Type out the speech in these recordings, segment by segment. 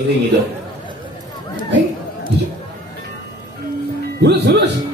Ini gitu. Lurus.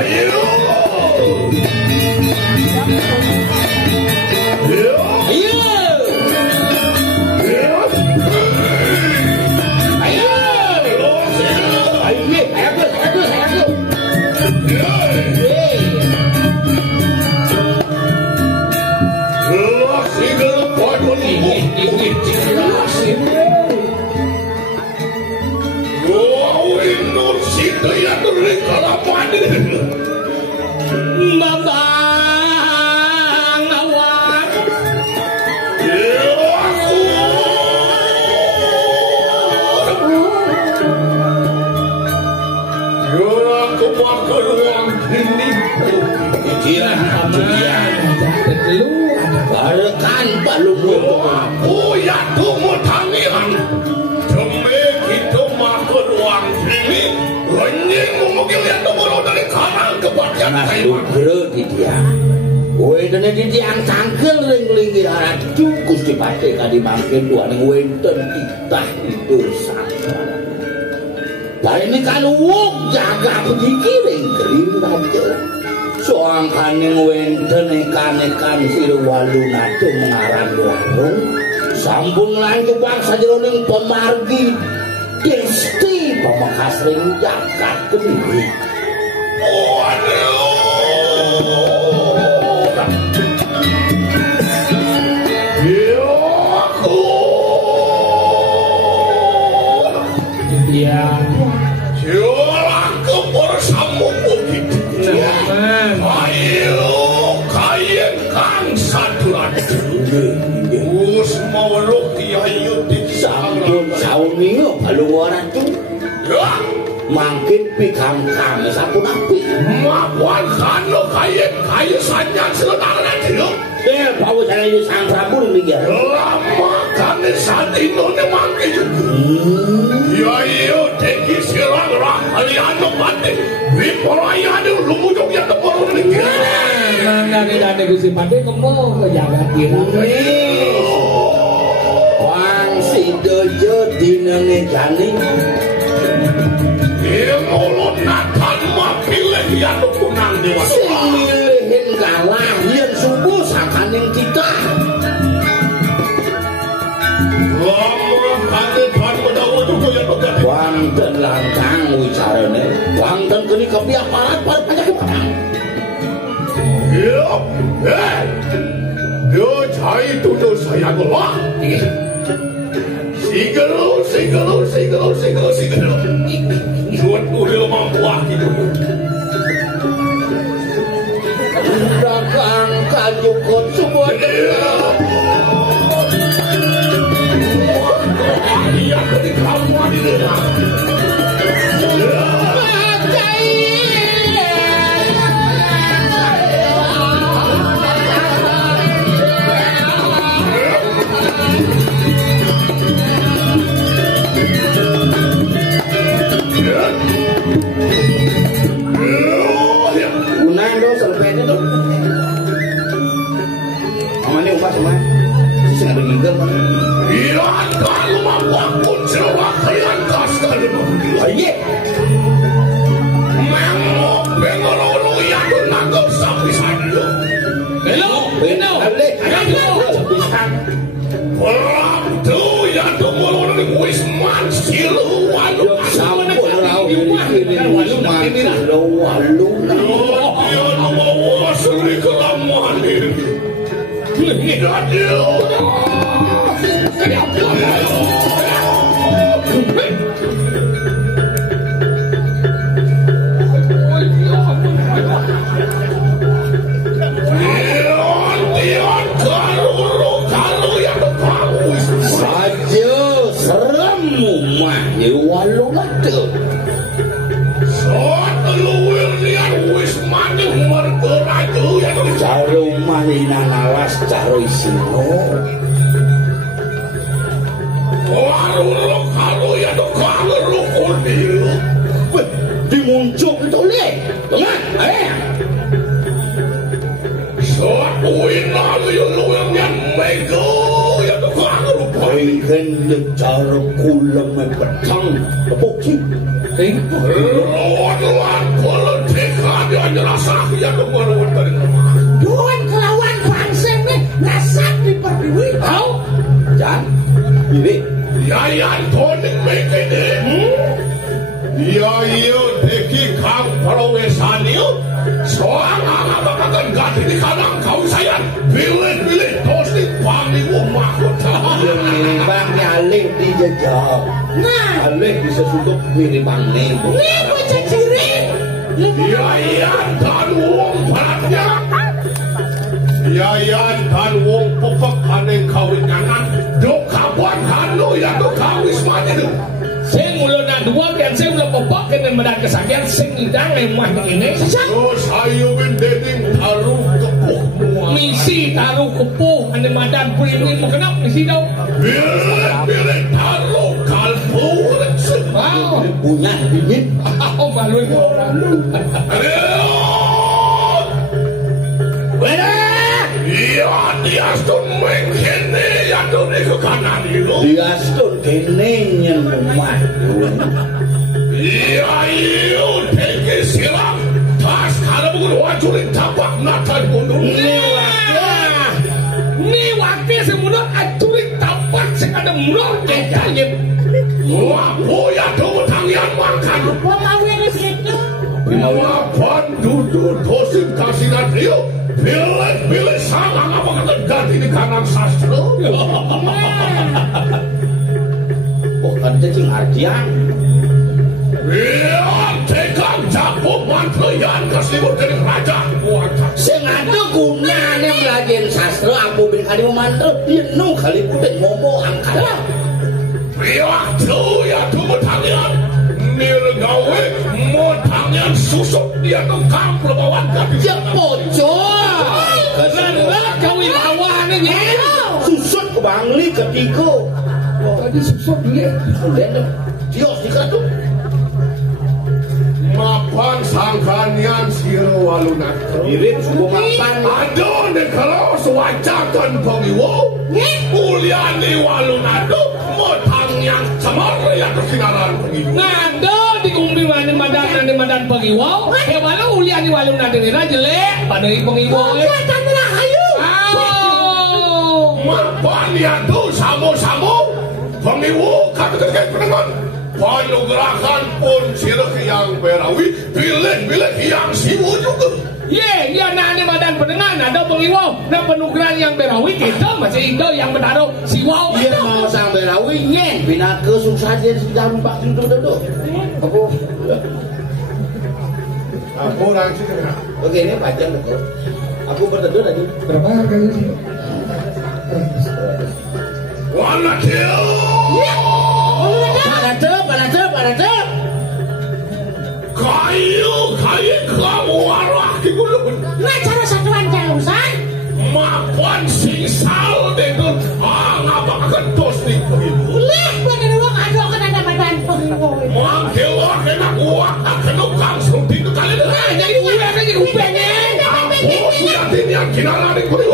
Ayo! Wow, inur situ ya dari kalapan ini. Babang awak. Aku bakal uang ini. Kira lu barakan Pak Lumu. Oh ya tunggu tangian. Demi kita makan uang ini, renyeng mungkin lihat tunggu dari kanan ke bagian kayu. Berarti dia. Kowe dene ditiang cangkel ling-lingi Ratu Gusti Patih kadi mangke tuane wonten titah itu sakral. Lah ini kan wong jaga bediki ring Ratu. Soangkane wonten ekan-ekan Sirwalu nate mengaran warung sampun langkung sajroning pemargi Gusti pamangkas ring jagat kediri. Waduh. Ya, jualan ke bersama begitu. Ayo, kain kan satu lagi. Us mau lu kiai di sampun sauniyo kalau orang tu. Mangkin pikang kami sampun api. Mapuan kano kain sanjang selentangan dia. Bawa saya ini sang Prabu demikian. Lama kami saat ini mangkin juga. Ya iyo teki silang rah kalian mati. Wiporaya ada lumujung yang tepur demikian. Nangane Gusti Patih kemo jagat kira. Wang si dojo dinane jani. Mulut nakan mapilih yang kunang dewasa. Milihin kalah yang subuh sakaning kita. Lama kami pan mendawa juga yang begat. Wangten langkang wicarane. Wangten kini kepiak parat pada penyakit perang. Ya, dia cai tuduh saya gelap. Sigel. Jual kuil mampuah gitu. Dagang kajukot semua. Iya, ketika kamu ada. Gunain dong selebihnya tuh. Amannya upah semua. Sisi nggak bergigel kan? Iya, kalau mampu aku celak kalian kaskan. Aye. Memang bengolo yang menangkap sapi saja. Beno. Ayo bisa. Perang tuh yang tunggu di Wisman silu walu. Sampun rau ini walu. Dia nama asli kelamaan ini. Dadil. Kalau yang bagus Saja serem mah di walu ada. Soat luwir lian Wisman mergeraju yang Caro mahina nawas caro isino. Warung kalau yang kangen lu kodil. Dimuncul itu leh. Tengah. Soat uinan luwir yang mego yang kangen lu kodil. Pengen cara kulam petang tepuk Lawan kalau dekat dia jerasah yang kemaruan dari Doan kelawan bangsa ini nasak di perdiwi tau. Jan, bibi. Yayan toning mekene. Ya iyo deki kang perawesan iyo. Soang apa ganti di kanang kau sayang. Pilih tosti pangliwung mahkota. Bang nyalih dijejak. Nah, Alih disesutup miripane. niku ceciring. Yayan dan wong baratnya. Yayan dan wong pepek aneng kawinangan. Dok kapan kanu ya dok kawis mati dok. Sing ulo nak dua kan sing ulo pepok kene medan kesakian sing idang emah ini. Terus ayo bendeding taruh kepuh mua. Misi taruh kepuh ane madan puri ini mau kenapa misi tau? Bilet taruh kalbu reksek. Wow. Punya bibit. Oh malu itu orang. Iya dia stun mengkene ya tuh ke kanan itu. Diastun kene nyen rumah. Iya iyo teke silang. Tas kalau bukan wajurin tapak natan mundur. Ni waktu semudah aturin tapak sing ada murah kayaknya. Wah ya tuh tangian makan. Apa mau yang situ? Wapan duduk dosin kasinan rio. Pilih sangang apa kata ganti di kanan sastra. Oh kan cacing ardian. Iya tegang capuk mantreyan kesimut dari raja. Sing ada gunane belajar sastra aku bin kali mantra dinu kali putih ngomong angkat. Iya tuh ya tuh tangian. Nirgawe mau tangian susuk dia tuh kampel bawan gadis. Ya pocok. Karena kawin awan ini. Susut ke Bangli ketiga. Tadi susuk dia. Dan dios dikatu. Mapan sangkanian siro walunat. Mirip suku mapan. Aduh deh kalau sewajakan pengiwo. Uliani walunado mau tangian semar yang kesinaran pengiwo. Ngado di kumbi wani madan pengiwo. Hewan ulian di walung nadengira jelek pada pengiwo. Mapan ya tuh samo-samo pengiwo kata-kata penengan. Panugrahan pun sirah yang berawi. Pilih-pilih yang siwo juga. Ye, ya nani madan pendengar ada pengiwo. Nah penugaran yang berawi kita masih itu yang menaruh siwau. Dia mau sampai rawi nyen bina kesusah dia sudah lupa duduk. Aku Aku langsung kena. oke ini panjang betul. Aku berteduh tadi. Berapa harganya sih? Wanna kill. Pada. Kayu kamu arah di gunung. Nah, cara satuan jausan. Mapan sisal dengan ngapa akan dos di pengibu. Lihat badan uang ada kan ada badan pengiwoy. Manggil kena kuat akan langsung tidur kali dah. Nah, jadi gue akan jadi kupengnya. Aku sudah tinian kinalan di pengibu.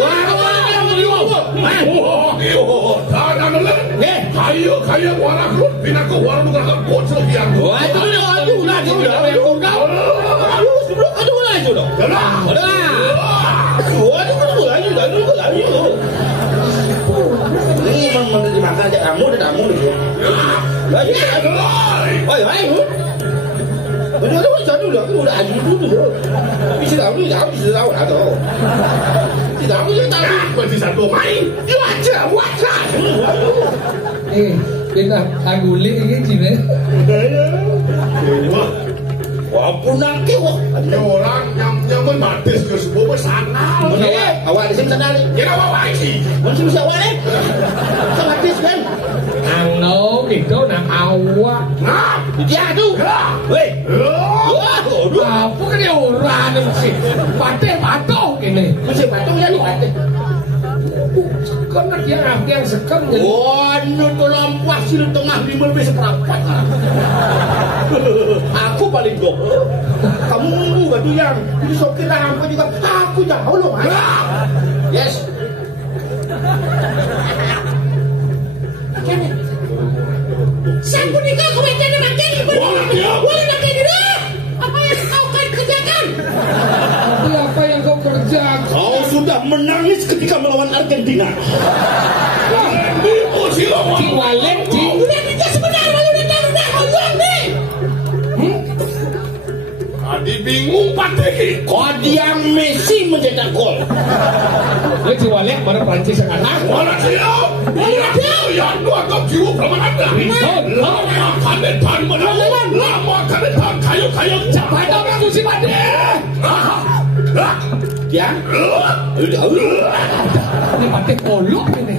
Kayu warna kerut bina ke warna nggak bocor yang. Aduh, Ini memang dimakan aja kamu gitu. Lagi. Udah aja dulu. Bisa tahu atau. Tidak tahu dia tahu. Berarti satu main. Wajah. Kita aguling ini gini. Walaupun nanti Ada orang yang membatis ke sebuah pesanan. awal di sini sadari. Kira apa sih? Masih bisa awal Sabatis kan. Ano gitu nak awak. Nah, Dia tuh. Weh. Apa kan dia orang sih? Pateh patuh gini. Masih patung ya nih patung. Karena dia yang sekam jadi. Wah, itu lampas di tengah bimbel bisa perapat. Aku paling goblok. Kamu nunggu gak diam. Jadi sopir hampa juga. Aku jauh loh, Mas. Yes. Sang punika kewenangan makin boleh makin dulu. Apa yang kau akan kerjakan? Tapi apa yang kau kerjakan? Kau sudah menangis ketika melawan Argentina. Cing walek, cing. Udah kerja sebentar, udah uang nih. Adi bingung Pati. Kodiang Messi mencetak gol. Lu Ciwalek mana Prancis yang ada? Wala siya. Ya dua kau jiwa permana. Lama kanetan mana? Lama kanetan kayu. Cepat orang Gusi Pati. Ya. Ini Pati kolok ini.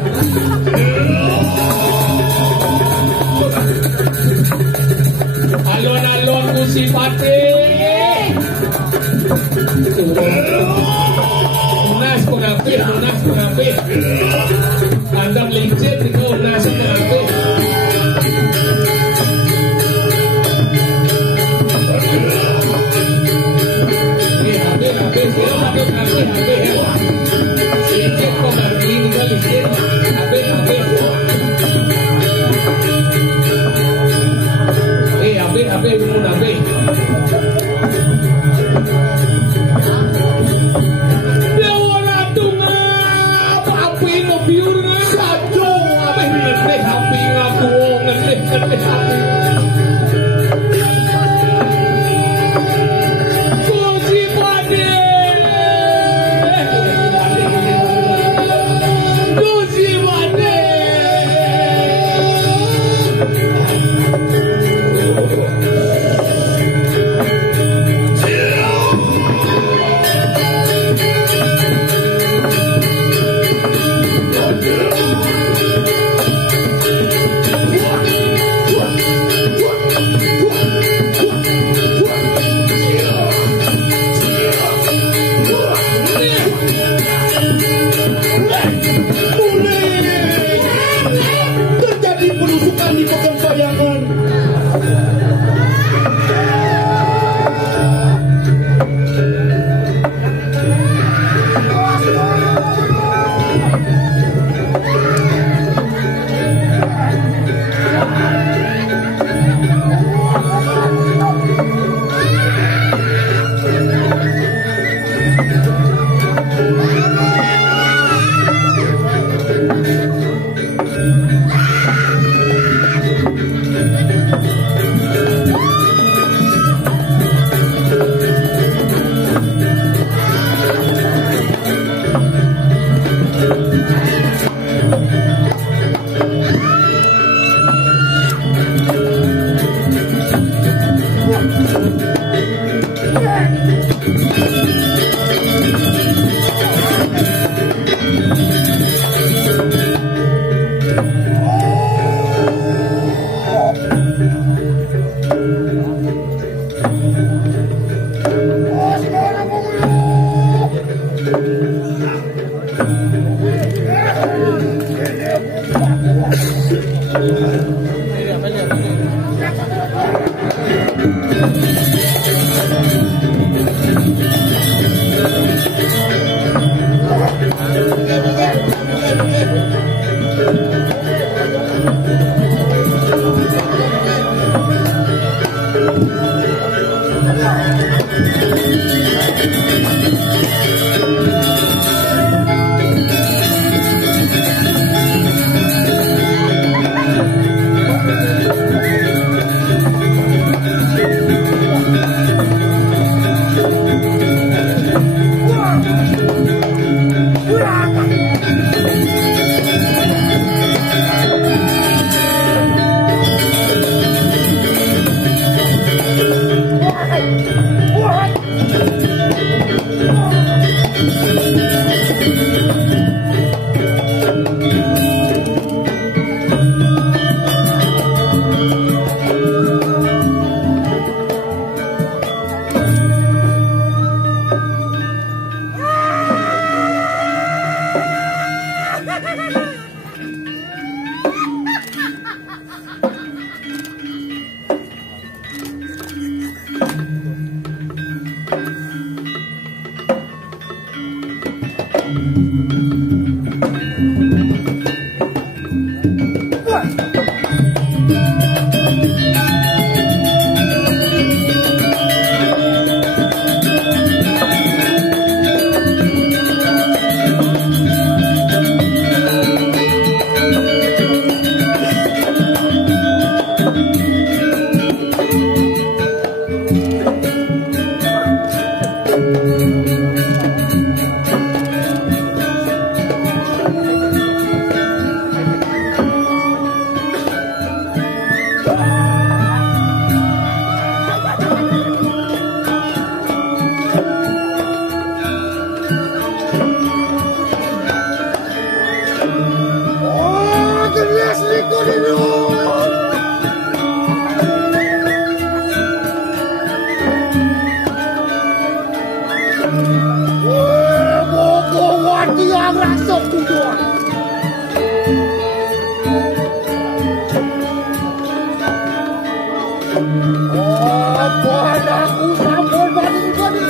Alon-alon Gusi Pati. Unas pengampil. Kandang lincip itu unas pengampil. Habis. Lincip pengampil juga lincip. Habis. Dewa Ratu ngapa api ngebiur ngaco apa ngeteh api ngaku ngeteh api Gusi Pati Terjadi penusukan di Pekan Payangan. Padaku sampun bani-bani.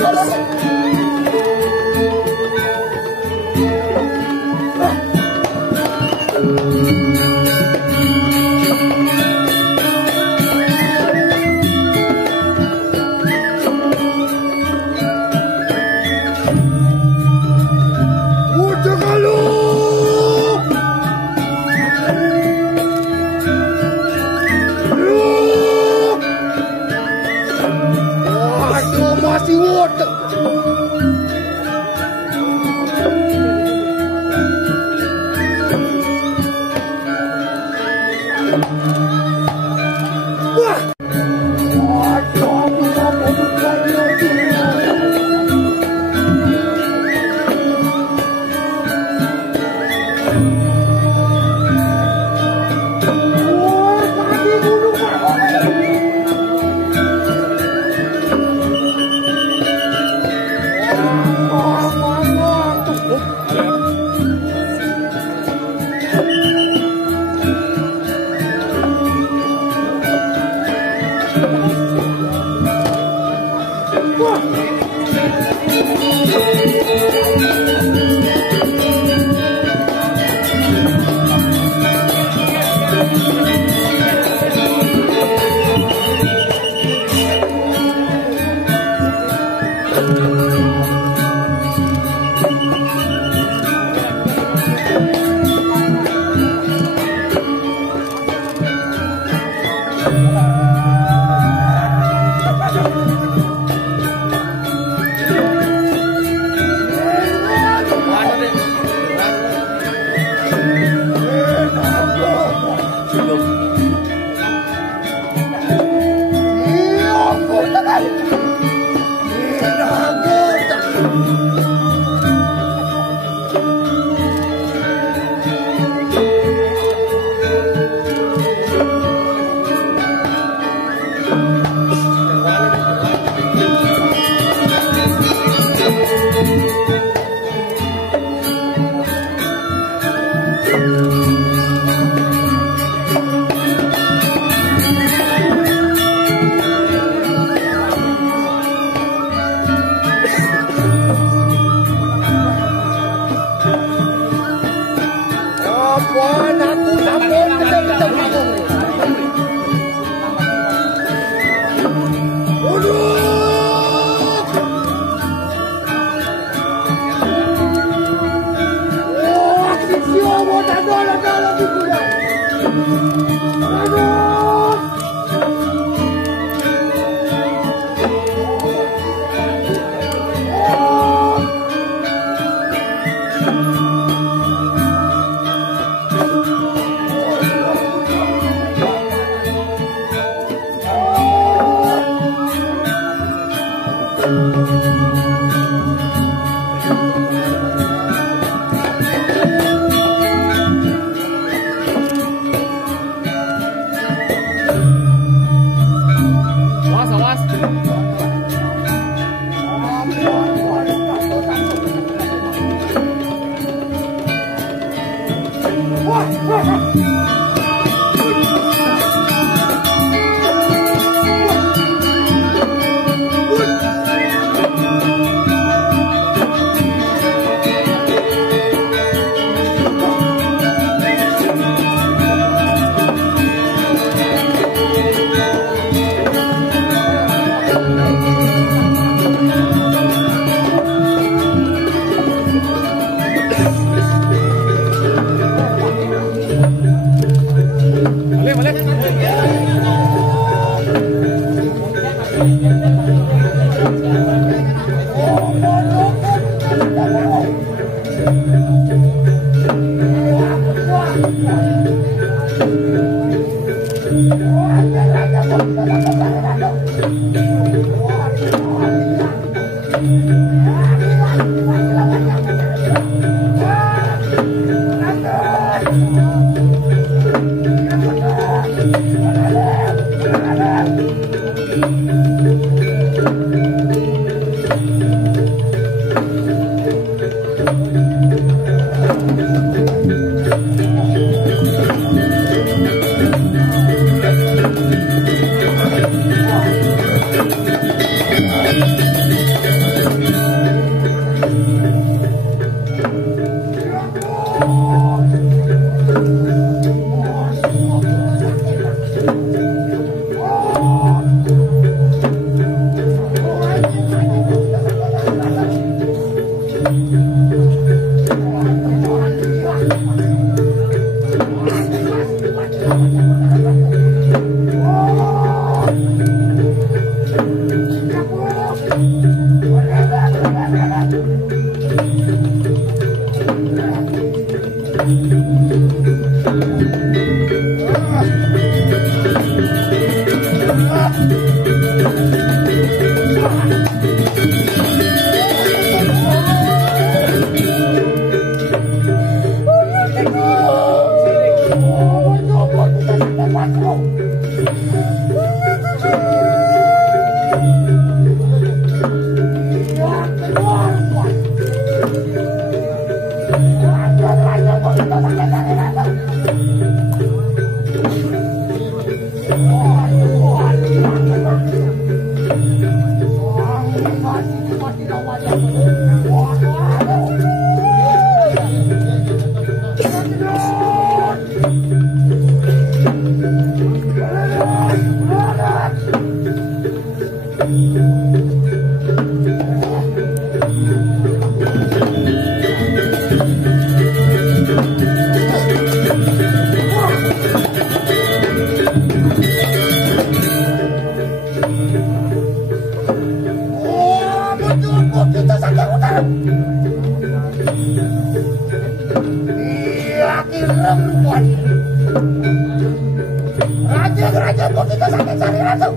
Raja kok kita sampai cari Ratu.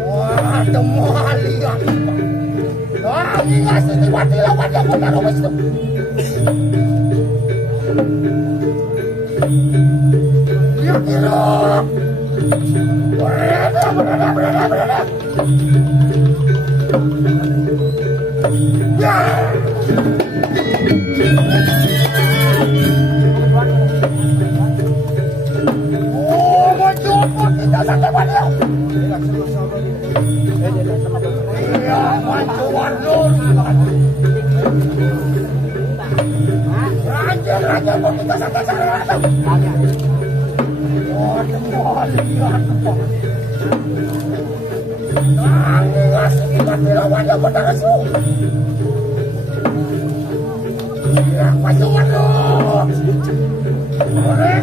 Wah, semua lihat. Wah, ini ngasih tiba-tiba lawan yang benar wis tuh. Ya kira. Berada. Ya. Kita sampai mana? Iya, maju warlur. Raja kok kita sampai sana? Oh, semua lihat semua. Ngasih kita dilawan yang benar semua. Iya, maju warlur. Boleh.